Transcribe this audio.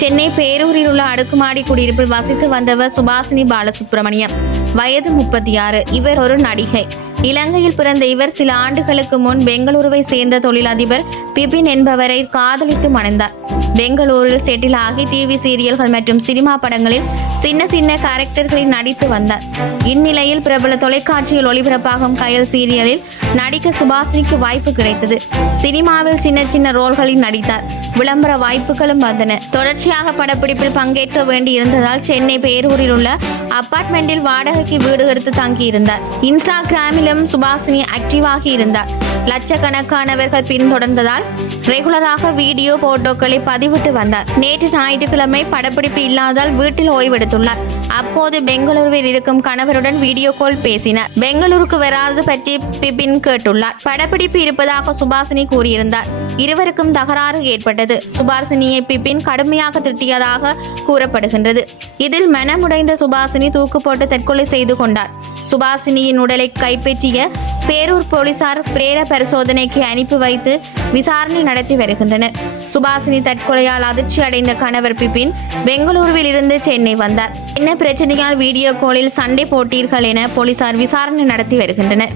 சென்னை பேரூரில் உள்ள அடுக்குமாடி குடியிருப்பில் வசித்து வந்தவர் சுபாசினி பாலசுப்ரமணியம். வயது 36. இவர் ஒரு நடிகை. இலங்கையில் பிறந்த இவர் சில ஆண்டுகளுக்கு முன் பெங்களூருவை சேர்ந்த தொழிலதிபர் பிபின் என்பவரை காதலித்து மணந்தார். பெங்களூரில் செட்டில் ஆகி டிவி சீரியல்கள் மற்றும் சினிமா படங்களில் சின்ன சின்ன கேரக்டர்களில் நடித்து வந்தார். இந்நிலையில் பிரபல தொலைக்காட்சியில் ஒளிபரப்பாகும் கயல் சீரியலில் நடிக்க சுபாசினிக்கு வாய்ப்பு கிடைத்தது. சினிமாவில் சின்ன சின்ன ரோல்களில் நடித்தார். விளம்பர வாய்ப்புகளும் வந்தன. தொடர்ச்சியாக படப்பிடிப்பில் பங்கேற்க வேண்டி இருந்ததால் சென்னை பேரூரில் உள்ள அபார்ட்மெண்டில் வாடகைக்கு வீடு எடுத்து தங்கியிருந்தார். இன்ஸ்டாகிராமிலும் சுபாசினி ஆக்டிவாகி இருந்தார். லட்சக்கணக்கானவர்கள் பின்தொடர்ந்ததால் ரெகுலராக வீடியோ போட்டோக்களை பதிவிட்டு வந்தார். நேற்று ஞாயிற்றுக்கிழமை படப்பிடிப்பு இல்லாதால் வீட்டில் ஓய்வெடுத்துள்ளார். அப்போது பெங்களூருவில் இருக்கும் கணவருடன் வீடியோ கால் பேசினார். பெங்களூருக்கு வராது பற்றி பிபின் கேட்டுள்ளார். படப்பிடிப்பு இருப்பதாக சுபாசினி கூறியிருந்தார். இருவருக்கும் தகராறு ஏற்பட்டது. சுபாசினியை பிபின் கடுமையாக திட்டியதாக கூறப்படுகின்றது. இதில் மனமுடைந்த சுபாசினி தூக்கு போட்டு தற்கொலை செய்து கொண்டார். சுபாசினியின் உடலை கைப்பற்றிய பேரூர் போலீசார் பிரேத பரிசோதனைக்கு அனுப்பி வைத்து விசாரணை நடத்தி வருகின்றனர். சுபாசினி தற்கொலையால் அதிர்ச்சி அடைந்த கணவர் பிபின் பெங்களூருவில் இருந்து சென்னை வந்தார். என்ன பிரச்சனையால் வீடியோ காலில் சண்டை போட்டீர்கள் என போலீசார் விசாரணை நடத்தி வருகின்றனர்.